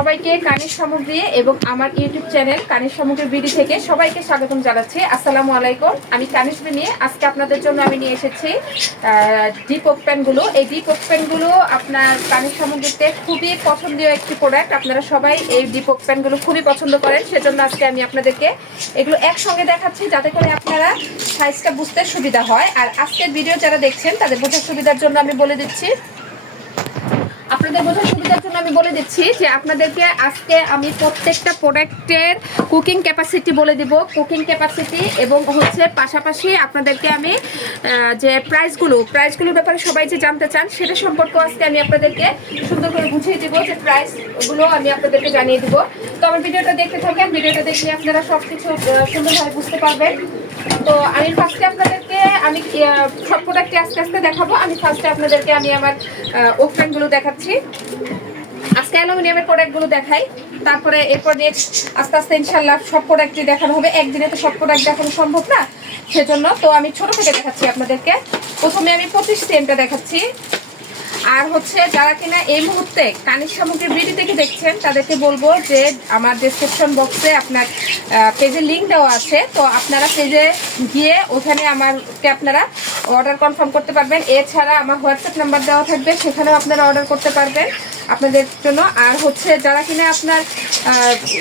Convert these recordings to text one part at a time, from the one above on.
সবাইকে কানের সামগ্রী এবং আমার ইউটিউব চ্যানেল কানের সামগ্রী বিডি থেকে সবাইকে স্বাগতম জানাচ্ছি। আসসালামু আলাইকুম। আমি কানিশবি নিয়ে আজকে আপনাদের জন্য আমি নিয়ে এসেছি ডিপ ওপেনগুলো এই ডিপ ওপেনগুলো আপনার কানের সামগ্রীতে খুবই পছন্দীয় একটি প্রোডাক্ট আপনারা সবাই এই ডিপ ওপেনগুলো খুবই পছন্দ করেন, সেজন্য আজকে আমি আপনাদেরকে এগুলো একসঙ্গে দেখাচ্ছি যাতে করে আপনারা সাইজটা বুঝতে সুবিধা হয়। আর আজকের ভিডিও যারা দেখছেন, তাদের বোঝার সুবিধার জন্য আমি বলে দিচ্ছি আপনাদের বোঝার সুবিধার জন্য আমি বলে দিচ্ছি যে আপনাদেরকে আজকে আমি প্রত্যেকটা প্রোডাক্টের কুকিং ক্যাপাসিটি বলে দিব। কুকিং ক্যাপাসিটি এবং হচ্ছে পাশাপাশি আপনাদেরকে আমি যে প্রাইসগুলো প্রাইসগুলোর ব্যাপারে সবাই যে জানতে চান, সেটা সম্পর্কে আজকে আমি আপনাদেরকে সুন্দর করে বুঝিয়ে দিব যে প্রাইসগুলো আমি আপনাদেরকে জানিয়ে দিব। তো আমার ভিডিওটা দেখতে থাকেন, ভিডিওটা দেখলে আপনারা সব কিছু সুন্দরভাবে বুঝতে পারবেন। তো আমি ফার্স্টে আপনাদেরকে আমি সব প্রোডাক্টে আস্তে আস্তে দেখাবো। আমি ফার্স্টে আপনাদেরকে, আমি আমার ওপেনগুলো দেখাচ্ছি। আজকে অ্যালুমিনিয়ামের প্রোডাক্টগুলো দেখাই। তারপরে এরপর নেক্সট আস্তে আস্তে ইনশাল্লাহ সব প্রোডাক্টই দেখানো হবে। একদিনে তো সব প্রোডাক্ট দেখানো সম্ভব না, সেজন্য। তো আমি ছোট থেকে দেখাচ্ছি আপনাদেরকে। প্রথমে আমি পঁচিশ সেন্টটা দেখাচ্ছি। আর হচ্ছে যারা কিনা এই মুহূর্তে কানির সামগ্রী বিডি থেকে দেখছেন, তাদেরকে বলব যে আমার ডেসক্রিপশন বক্সে আপনার পেজে লিঙ্ক দেওয়া আছে। তো আপনারা পেজে গিয়ে ওখানে আমারকে আপনারা অর্ডার কনফার্ম করতে পারবেন। এছাড়া আমার হোয়াটসঅ্যাপ নাম্বার দেওয়া থাকবে, সেখানেও আপনারা অর্ডার করতে পারবেন আপনাদের জন্য। আর হচ্ছে যারা কিনা আপনার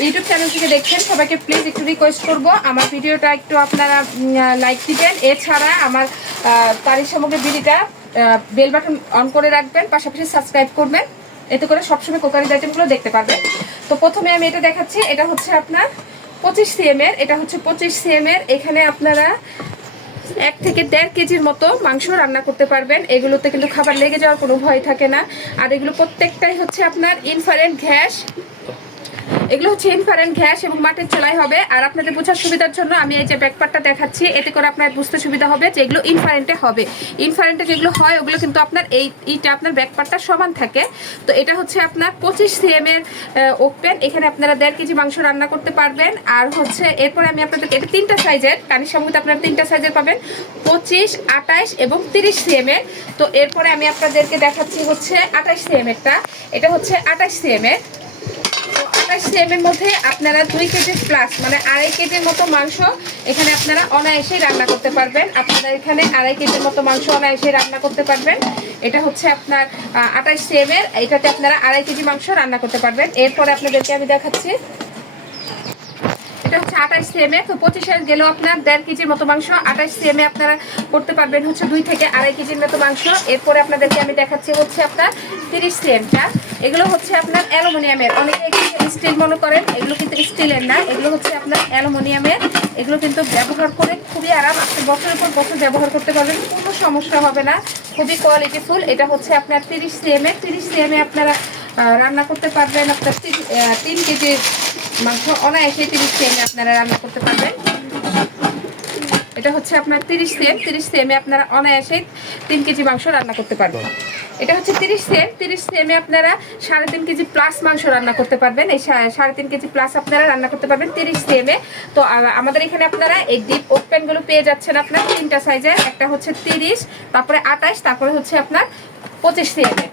ইউটিউব চ্যানেল থেকে দেখছেন, সবাইকে প্লিজ একটু রিকোয়েস্ট করব। আমার ভিডিওটা একটু আপনারা লাইক দিবেন। এছাড়া আমার তারিখ সামগ্রী বিডিটা বেল বাটন অন করে রাখবেন, পাশাপাশি সাবস্ক্রাইব করবেন। এতে করে সবসময় কোকারিজ আইটেমগুলো দেখতে পারবেন। তো প্রথমে আমি এটা দেখাচ্ছি, এটা হচ্ছে আপনার পঁচিশ সিএম এর, এটা হচ্ছে পঁচিশ সিএম এর। এখানে আপনারা এক থেকে দেড় কেজির মতো মাংস রান্না করতে পারবেন। এগুলোতে কিন্তু খাবার লেগে যাওয়ার কোনো ভয় থাকে না। আর এগুলো প্রত্যেকটাই হচ্ছে আপনার ইনফারেন্ট গ্যাস এগুলো হচ্ছে ইনফারেন্ট গ্যাস এবং মাটির চলাই হবে। আর আপনাদের বোঝার সুবিধার জন্য আমি এই যে ব্যাকপারটা দেখাচ্ছি, এতে করে আপনার বুঝতে সুবিধা হবে যে এগুলো ইনফারেন্টে হবে। ইনফারেন্টে যেগুলো হয়, ওগুলো কিন্তু আপনার এই এইটা আপনার ব্যাকপারটা সমান থাকে। তো এটা হচ্ছে আপনার পঁচিশ সিএম এর ওপেন এখানে আপনারা দেড় কেজি মাংস রান্না করতে পারবেন। আর হচ্ছে এরপরে আমি আপনাদেরকে, এটা তিনটা সাইজের কানির সামুদ্রে আপনারা তিনটা সাইজের পাবেন। পঁচিশ আঠাইশ এবং তিরিশ সিএম এর। তো এরপরে আমি আপনাদেরকে দেখাচ্ছি হচ্ছে আঠাইশ সিএম এরটা। এটা হচ্ছে আঠাইশ সিএম এর। তো সেমের মধ্যে আপনারা দুই কেজি প্লাস মানে আড়াই কেজির মতো মাংস এখানে আপনারা অনায়াসেই রান্না করতে পারবেন। আপনারা এখানে আড়াই কেজির মতো মাংস অনায়াসেই রান্না করতে পারবেন। এটা হচ্ছে আপনার আটাইশ সেমের এটাতে আপনারা আড়াই কেজি মাংস রান্না করতে পারবেন। এরপরে আপনাদেরকে আমি দেখাচ্ছি এটা হচ্ছে আঠাশ সিএমএ তো পঁচিশে গেলেও আপনার দেড় কেজির মতো মাংস আঠাশ সিএমএ আপনারা করতে পারবেন হচ্ছে দুই থেকে আড়াই কেজির মতো মাংস। এরপরে আপনাদেরকে আমি দেখাচ্ছি হচ্ছে আপনার তিরিশ সিএমটা এগুলো হচ্ছে আপনার অ্যালুমিনিয়ামের অনেকে স্টিল মনে করেন এগুলো কিন্তু স্টিলের না এগুলো হচ্ছে আপনার অ্যালুমিনিয়ামের। এগুলো কিন্তু ব্যবহার করে খুবই আরাম আপনি বছরের পর বছর ব্যবহার করতে পারবেন কোনো সমস্যা হবে না খুবই কোয়ালিটিফুল এটা হচ্ছে আপনার তিরিশ সিএমএ তিরিশ সিএমএ আপনারা রান্না করতে পারবেন আপনার তিন- আহ, তিন কেজি মাংস অনায়াসে তিরিশ সিএমে আপনারা রান্না করতে পারবেন। এটা হচ্ছে আপনার তিরিশ সিএম তিরিশ সিএমে আপনারা অনায়াসে তিন কেজি মাংস রান্না করতে পারবেন। এটা হচ্ছে তিরিশ সিএম তিরিশ সিএমে আপনারা সাড়ে তিন কেজি প্লাস মাংস রান্না করতে পারবেন। এই সাড়ে তিন কেজি প্লাস আপনারা রান্না করতে পারবেন তিরিশ সিএমে তো আমাদের এখানে আপনারা এই ডিপ ওপেনগুলো পেয়ে যাচ্ছেন আপনার তিনটা সাইজের একটা হচ্ছে তিরিশ, তারপরে আঠাশ তারপরে হচ্ছে আপনার পঁচিশ সেমে।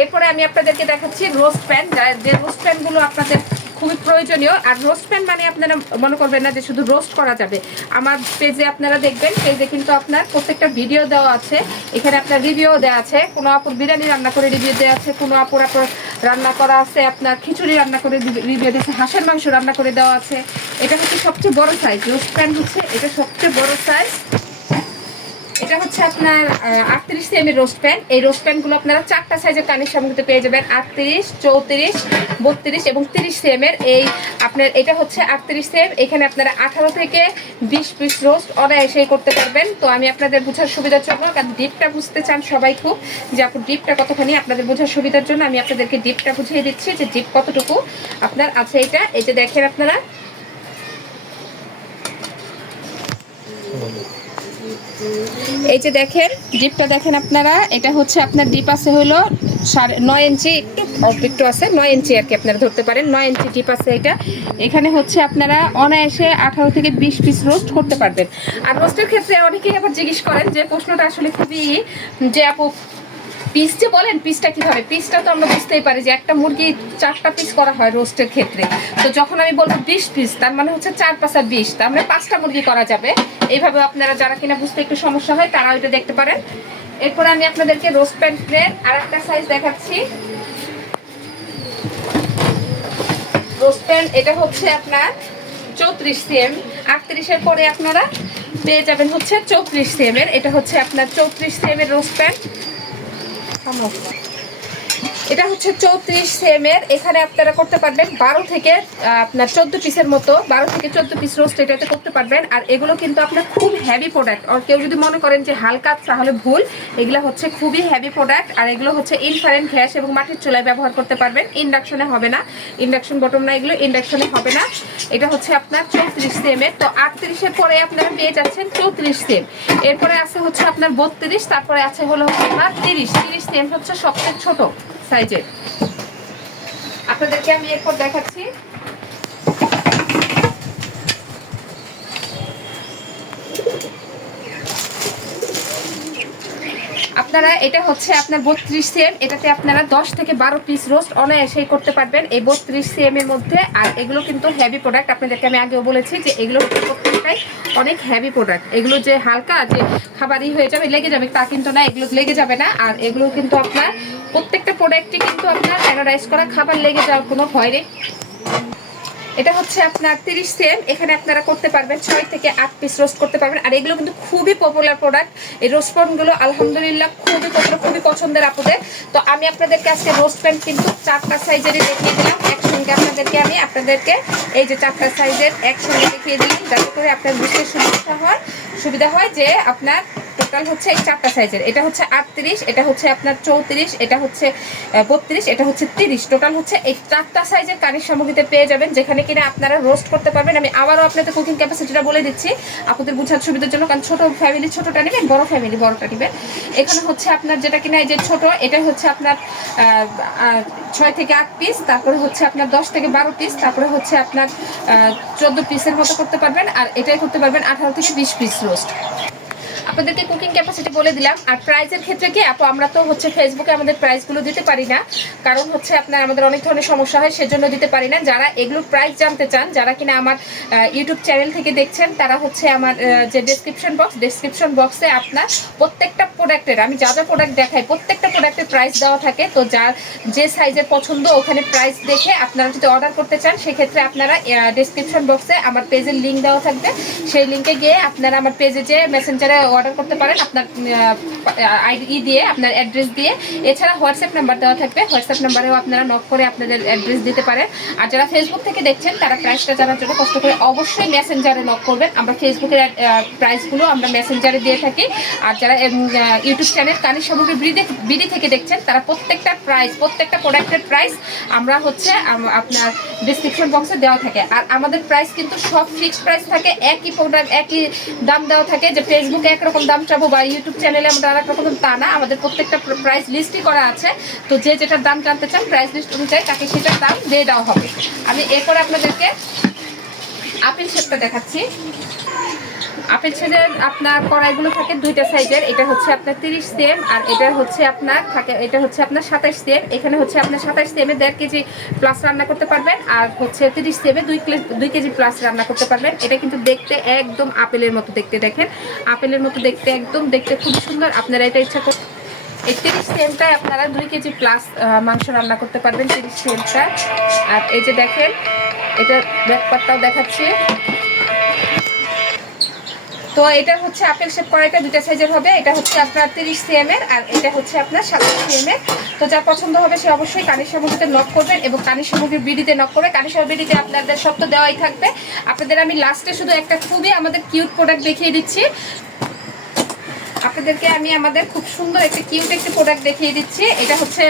এরপরে আমি আপনাদেরকে দেখাচ্ছি রোস্ট প্যান যে রোস্ট প্যানগুলো আপনাদের খুবই প্রয়োজনীয়। আর রোস্ট প্যান মানে আপনারা মনে করবেন না যে শুধু রোস্ট করা যাবে। আমার পেজে আপনারা দেখবেন পেজে কিন্তু আপনার প্রত্যেকটা ভিডিও দেওয়া আছে। এখানে আপনার রিভিউ দেওয়া আছে। কোনো আপুর বিরিয়ানি রান্না করে রিভিউ দেওয়া আছে, কোনো আপুর আপুর রান্না করা আছে, আপনার খিচুড়ি রান্না করে রিভিউ দিয়েছে, হাঁসের মাংস রান্না করে দেওয়া আছে। এটা হচ্ছে সবচেয়ে বড় সাইজ রোস্ট প্যান হচ্ছে এটা সবচেয়ে বড় সাইজ এটা হচ্ছে আপনার আটত্রিশ এর রোস্ট প্যান এই রোস্ট প্যানগুলো আপনারা চারটা সাইজের কানের সামগ্রীতে পেয়ে যাবেন। আটত্রিশ, চৌত্রিশ, বত্রিশ এবং তিরিশ এর এই আপনার, এটা হচ্ছে আটত্রিশ সেম এখানে আপনারা আঠারো থেকে বিশ পিস রোস্ট অনায়াসেই করতে পারবেন। তো আমি আপনাদের বোঝার সুবিধার জন্য, কারণ ডিপটা বুঝতে চান সবাই খুব, যে আপু ডিপটা কতখানি, আপনাদের বোঝার সুবিধার জন্য আমি আপনাদেরকে ডিপটা বুঝিয়ে দিচ্ছি যে ডিপ কতটুকু আপনার আছে এটা। এই যে দেখেন আপনারা। এই যে দেখেন, ডিপটা দেখেন আপনারা, এটা হচ্ছে আপনার ডিপ আছে হলো সাড়ে নয় ইঞ্চি একটু একটু আছে, নয় ইঞ্চি আর কি আপনারা ধরতে পারেন, নয় ইঞ্চি ডিপ আছে এটা। এখানে হচ্ছে আপনারা অনায়াসে আঠারো থেকে বিশ পিস রোস্ট করতে পারবেন। আর রোস্টের ক্ষেত্রে অনেকেই আবার জিজ্ঞেস করেন যে প্রশ্নটা আসলে খুবই যে আপু পিস যে বলেন পিসটা কীভাবে? পিসটা তো আমরা বুঝতেই পারি যে একটা মুরগি চারটা পিস করা হয় রোস্টের ক্ষেত্রে। তো যখন আমি বলব বিশ পিস তার মানে হচ্ছে চার পাঁচা বিশ। তার মানে পাঁচটা মুরগি করা যাবে। এইভাবে আপনারা যারা কিনা বুঝতে একটু সমস্যা হয় তারা ওইটা দেখতে পারেন। এরপর আমি আপনাদেরকে রোস্ট প্যান্টের আর একটা সাইজ দেখাচ্ছি। রোস্ট প্যান্ট এটা হচ্ছে আপনার চৌত্রিশ সিএম আটত্রিশের পরে আপনারা পেয়ে যাবেন হচ্ছে চৌত্রিশ সিএম এর। এটা হচ্ছে আপনার চৌত্রিশ সিএম এর রোস্ট প্যান্ট 那我 এটা হচ্ছে চৌত্রিশ সেম এর। এখানে আপনারা করতে পারবেন বারো থেকে আপনার চোদ্দ পিসের মতো, বারো থেকে চোদ্দ পিস রোস্ট এটাতে করতে পারবেন। আর এগুলো কিন্তু আপনার খুব হেভি প্রোডাক্ট আর কেউ যদি মনে করেন যে হালকা, তাহলে ভুল। এগুলো হচ্ছে খুবই হেভি প্রোডাক্ট আর এগুলো হচ্ছে ইনফারেন্ট গ্যাস এবং মাটির চুলায় ব্যবহার করতে পারবেন। ইন্ডাকশনে হবে না। ইন্ডাকশন বটম না, এগুলো ইন্ডাকশনে হবে না। এটা হচ্ছে আপনার চৌত্রিশ সেম এর। তো আটত্রিশের পরে আপনারা পেয়ে যাচ্ছেন চৌত্রিশ সেম। এরপরে আছে হচ্ছে আপনার বত্রিশ, তারপরে আছে হলো আপনার তিরিশ। তিরিশ সেম হচ্ছে সবচেয়ে ছোট। সাইজের আপনাদেরকে আমি এরপর দেখাচ্ছি। আপনারা, এটা হচ্ছে আপনার বত্রিশ সিএম। এটাতে আপনারা দশ থেকে বারো পিস রোস্ট অনায়াসেই করতে পারবেন এই বত্রিশ সিএম এর মধ্যে। আর এগুলো কিন্তু হেভি প্রোডাক্ট আপনাদেরকে আমি আগেও বলেছি যে এগুলো প্রত্যেকটাই অনেক হ্যাভি প্রোডাক্ট এগুলো যে হালকা যে খাবারই হয়ে যাবে, লেগে যাবে, তা কিন্তু না, এগুলো লেগে যাবে না। আর এগুলো কিন্তু আপনার প্রত্যেকটা প্রোডাক্টই কিন্তু আপনার প্যারাডাইজ করা খাবার লেগে যাওয়ার কোনো ভয় নেই। এটা হচ্ছে আপনার তিরিশ সেম। এখানে আপনারা করতে পারবেন ছয় থেকে আট পিস রোস্ট করতে পারবেন। আর এগুলো কিন্তু খুবই পপুলার প্রোডাক্ট এই রোস্টগুলো আলহামদুলিল্লাহ খুবই পপুলার খুবই পছন্দের আপুদের। তো আমি আপনাদেরকে আজকে রোস্ট প্যান্ট কিন্তু চারটা সাইজেরই দেখিয়ে দিলাম। একসঙ্গে আপনাদেরকে আমি আপনাদেরকে এই যে চারটা সাইজের একসঙ্গে দেখিয়ে দিলাম, যাতে করে আপনার বুঝতে সুবিধা হয়। সুবিধা হয় যে আপনার টোটাল হচ্ছে এই চারটা সাইজের এটা হচ্ছে আটত্রিশ, এটা হচ্ছে আপনার চৌত্রিশ, এটা হচ্ছে বত্রিশ, এটা হচ্ছে তিরিশ। টোটাল হচ্ছে এই চারটা সাইজের কানের সামগ্রীতে পেয়ে যাবেন, যেখানে কিনা আপনারা রোস্ট করতে পারবেন। আমি আবারও আপনাদের কুকিং ক্যাপাসিটিটা বলে দিচ্ছি আপনাদের বোঝার সুবিধার জন্য, কারণ ছোটো ফ্যামিলি ছোটটা নেবেন বড় ফ্যামিলি বড়টা নেবেন এখানে হচ্ছে আপনার যেটা কিনা এই যে ছোট, এটা হচ্ছে আপনার ছয় থেকে আট পিস তারপরে হচ্ছে আপনার দশ থেকে বারো পিস তারপরে হচ্ছে আপনার চোদ্দ পিসের মতো করতে পারবেন, আর এটাই করতে পারবেন আঠারো থেকে বিশ পিস রোস্ট আপনাদেরকে কুকিং ক্যাপাসিটি বলে দিলাম। আর প্রাইজের ক্ষেত্রে কি, আপু, আমরা তো হচ্ছে ফেসবুকে আমাদের প্রাইসগুলো দিতে পারি না। কারণ হচ্ছে আপনার আমাদের অনেক ধরনের সমস্যা হয়, সেজন্য দিতে পারি না। যারা এগুলোর প্রাইস জানতে চান, যারা কিনা আমার ইউটিউব চ্যানেল থেকে দেখছেন, তারা হচ্ছে আমার যে ডেসক্রিপশন বক্স ডেসক্রিপশন বক্সে আপনার প্রত্যেকটা প্রোডাক্টের আমি যা যা প্রোডাক্ট দেখাই, প্রত্যেকটা প্রোডাক্টের প্রাইস দেওয়া থাকে। তো যার যে সাইজের পছন্দ, ওখানে প্রাইস দেখে আপনারা যদি অর্ডার করতে চান, সেক্ষেত্রে আপনারা ডেসক্রিপশন বক্সে আমার পেজের লিঙ্ক দেওয়া থাকবে। সেই লিঙ্কে গিয়ে আপনারা আমার পেজে যে মেসেঞ্জারে অর্ডার করতে পারেন আপনার আইডি দিয়ে, আপনার অ্যাড্রেস দিয়ে। এছাড়া হোয়াটসঅ্যাপ নাম্বার দেওয়া থাকবে। হোয়াটসঅ্যাপ নাম্বারেও আপনারা নক করে আপনাদের অ্যাড্রেস দিতে পারেন। আর যারা ফেসবুক থেকে দেখছেন, তারা প্রাইসটা জানার জন্য কষ্ট করে অবশ্যই মেসেঞ্জারে নক করবেন। আমরা ফেসবুকের প্রাইসগুলো আমরা মেসেঞ্জারে দিয়ে থাকি। আর যারা ইউটিউব চ্যানেল কানির সামগ্রী বিডি বিডি থেকে দেখছেন, তারা প্রত্যেকটা প্রাইস প্রত্যেকটা প্রোডাক্টের প্রাইস আমরা হচ্ছে আপনার ডিসক্রিপশন বক্সে দেওয়া থাকে। আর আমাদের প্রাইস কিন্তু সব ফিক্সড প্রাইস থাকে। একই প্রোডাক্ট একই দাম দেওয়া থাকে। যে ফেসবুকে একরকম দাম চাবো বা ইউটিউব চ্যানেলে আমরা আর রকম তা না, আমাদের প্রত্যেকটা প্রাইস লিস্টই করা আছে। তো যে যেটার দাম জানতে চান প্রাইস লিস্ট অনুযায়ী তাকে সেটার দাম দিয়ে দেওয়া হবে। আমি এরপরে আপনাদেরকে আপেল শেপটা দেখাচ্ছি। আপেল ছেলের আপনার কড়াইগুলো থাকে দুইটা সাইজের। এটা হচ্ছে আপনার তিরিশ সেম আর এটা হচ্ছে আপনার থাকে এটা হচ্ছে আপনার সাতাশ সেম এখানে হচ্ছে আপনার সাতাশ সেমে দেড় কেজি প্লাস রান্না করতে পারবেন আর হচ্ছে তিরিশ সেমে দুই দুই কেজি প্লাস রান্না করতে পারবেন। এটা কিন্তু দেখতে একদম আপেলের মতো দেখতে দেখেন। আপেলের মতো দেখতে একদম দেখতে খুব সুন্দর। আপনারা এটা ইচ্ছা করতে এই তিরিশ সেমটায় আপনারা দুই কেজি প্লাস মাংস রান্না করতে পারবেন তিরিশ সেমটা আর এই যে দেখেন, এটা ব্যাকপারটাও দেখাচ্ছি। তো এটা হচ্ছে আপেল শেপ কড়াইটা দুটা সাইজের হবে। এটা হচ্ছে আপনার তিরিশ সিএম এর, আর এটা হচ্ছে আপনার সাতাশ সিএম এর। তো যা পছন্দ হবে সে অবশ্যই কানের সামগ্রীতে নক করবেন এবং কানের সামগ্রীর বিডিতে নক করবে কানের সামগ্রী বিডিতে আপনাদের সব তো দেওয়াই থাকবে। আপনাদের আমি লাস্টে শুধু একটা খুবই আমাদের কিউট প্রোডাক্ট দেখিয়ে দিচ্ছি। আপনাদেরকে আমি আমাদের খুব সুন্দর একটা কিউট একটি প্রোডাক্ট দেখিয়ে দিচ্ছি। এটা হচ্ছে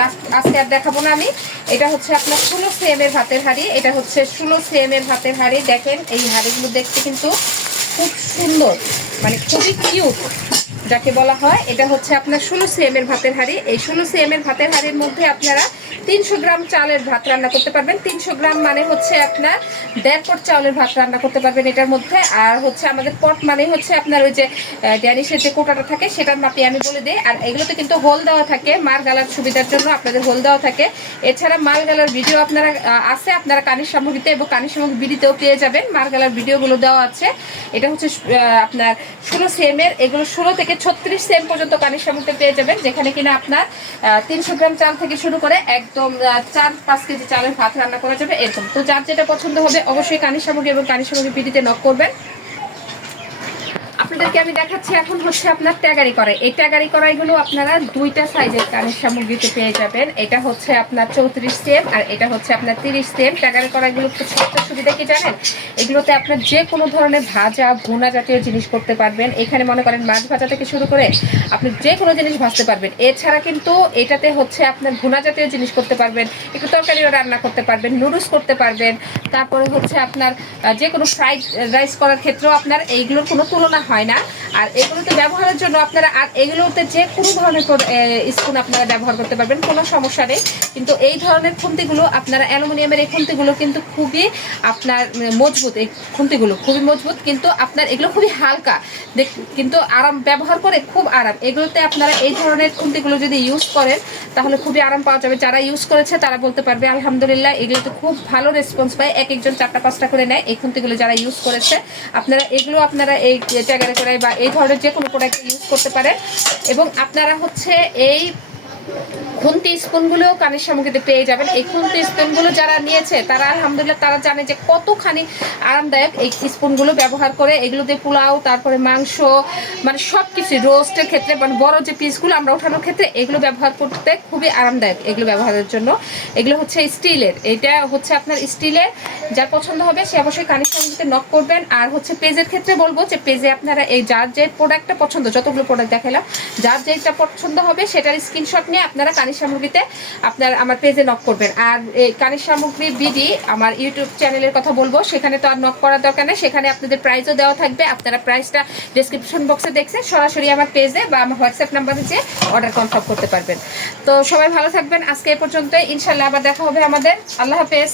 লাস্ট আজকে আর দেখাবো না আমি। এটা হচ্ছে আপনার ষোলো সিএম এর ভাতের হাড়ি। এটা হচ্ছে ষোলো সিএম এর ভাতের হাড়ি। দেখেন এই হাড়িগুলো দেখতে কিন্তু খুব সুন্দর মানে খুবই কিউট যাকে বলা হয়, এটা হচ্ছে আপনার ষোলো সিএম এর ভাতের হাঁড়ি। এই ষোলো সিএম এর ভাতের হাঁড়ির মধ্যে আপনারা তিনশো গ্রাম চালের ভাত রান্না করতে পারবেন। তিনশো গ্রাম মানে হচ্ছে আপনার দেড় পট চাউলের ভাত রান্না করতে পারবেন এটার মধ্যে। আর হচ্ছে আমাদের পট মানে হচ্ছে আপনার ওই যে ড্যানিশের যে কোটাটা থাকে, সেটার মাপি আমি বলে দিই। আর এগুলোতে কিন্তু হোল দেওয়া থাকে, মার গালার সুবিধার জন্য আপনাদের হোল দেওয়া থাকে। এছাড়া মাল গালার ভিডিও আপনারা আছে আপনারা কানির সামগ্রীতে এবং কানির সামগ্রী বিড়িতেও পেয়ে যাবেন। মার গালার ভিডিওগুলো দেওয়া আছে। এটা হচ্ছে আপনার ষোলো সেম এর, এগুলো ষোলো থেকে ছত্রিশ সেম পর্যন্ত কানের সামগ্রী পেয়ে যাবেন, যেখানে কিনা আপনার তিনশো গ্রাম চাল থেকে শুরু করে একদম চার পাঁচ কেজি চালের ভাত রান্না করা যাবে এরকম। তো যার যেটা পছন্দ হবে অবশ্যই কানির সামগ্রী এবং কানির সামগ্রী বিড়িতে নক করবেন। আপনাদেরকে আমি দেখাচ্ছি এখন হচ্ছে আপনার ট্যাগারি কড়াই এই ট্যাগারি কড়াইগুলো আপনারা দুইটা সাইজের কানের সামগ্রীতে পেয়ে যাবেন। এটা হচ্ছে আপনার চৌত্রিশ সেম আর এটা হচ্ছে আপনার তিরিশ সেম। ট্যাগারি কড়াইগুলো সবচেয়ে সুবিধা কি জানেন? এগুলোতে আপনার যে কোনো ধরনের ভাজা, ভুনা জাতীয় জিনিস করতে পারবেন। এখানে মনে করেন মাছ ভাজা থেকে শুরু করে আপনি যে কোনো জিনিস ভাজতে পারবেন। এছাড়া কিন্তু এটাতে হচ্ছে আপনার ভুনা জাতীয় জিনিস করতে পারবেন। একটু তরকারিও রান্না করতে পারবেন, নুডলস করতে পারবেন। তারপরে হচ্ছে আপনার যে কোনো ফ্রাইড রাইস করার ক্ষেত্রেও আপনার এইগুলোর কোনো তুলনা হয় না। আর এগুলোতে ব্যবহারের জন্য আপনারা আর এগুলোতে যে কোনো ধরনের স্পুন আপনারা ব্যবহার করতে পারবেন, কোনো সমস্যা নেই। কিন্তু এই ধরনের খুন্তিগুলো আপনারা অ্যালুমিনিয়ামের এই খুন্তিগুলো কিন্তু খুবই আপনার মজবুত। এই খুন্তিগুলো খুবই মজবুত, কিন্তু আপনার এগুলো খুবই হালকা। কিন্তু আরাম, ব্যবহার করে খুব আরাম। এগুলোতে আপনারা এই ধরনের খুন্তিগুলো যদি ইউজ করেন, তাহলে খুবই আরাম পাওয়া যাবে। যারা ইউজ করেছে, তারা বলতে পারবে, আলহামদুলিল্লাহ এগুলোতে খুব ভালো রেসপন্স পায়। এক একজন চারটা পাঁচটা করে নেয়। এই খুন্তিগুলো যারা ইউজ করেছে, আপনারা এগুলো আপনারা এই ট্যাগারে করে বা এই ধরনের যে কোনো প্রোডাক্ট ইউজ করতে পারেন। এবং আপনারা হচ্ছে এই খুন্তি স্পুনগুলো কানের সামগ্রীতে পেয়ে যাবেন। এই খুন্তি স্পুনগুলো যারা নিয়েছে, তারা আলহামদুলিল্লাহ তারা জানে যে কতখানি আরামদায়ক এই স্পুনগুলো ব্যবহার করে। এগুলোতে পোলাও, তারপরে মাংস মানে সব কিছু রোস্টের ক্ষেত্রে মানে বড় যে পিসগুলো আমরা ওঠানোর ক্ষেত্রে, এগুলো ব্যবহার করতে খুবই আরামদায়ক এগুলো ব্যবহারের জন্য। এগুলো হচ্ছে স্টিলের। এটা হচ্ছে আপনার স্টিলের, যার পছন্দ হবে সে অবশ্যই কানের সামগ্রীতে নক করবেন। আর হচ্ছে পেজের ক্ষেত্রে বলব যে পেজে আপনারা এই যার যে প্রোডাক্টটা পছন্দ, যতগুলো প্রোডাক্ট দেখালাম, যার যেটা পছন্দ হবে, সেটার স্ক্রিনশট নিয়ে আপনারা কানের সামগ্রীতে আপনার আমার পেজে নক করবেন। আর এই কানের সামগ্রী বিডি আমার ইউটিউব চ্যানেলের কথা বলব, সেখানে তো আর নক করার দরকার নেই। সেখানে আপনাদের প্রাইজও দেওয়া থাকবে। আপনারা প্রাইসটা ডিসক্রিপশন বক্সে দেখছেন সরাসরি আমার পেজে বা আমার হোয়াটসঅ্যাপ নাম্বার যে অর্ডার কনফার্ম করতে পারবেন। তো সবাই ভালো থাকবেন। আজকে এ পর্যন্ত ইনশাল্লাহ আবার দেখা হবে আমাদের। আল্লাহ হাফেজ।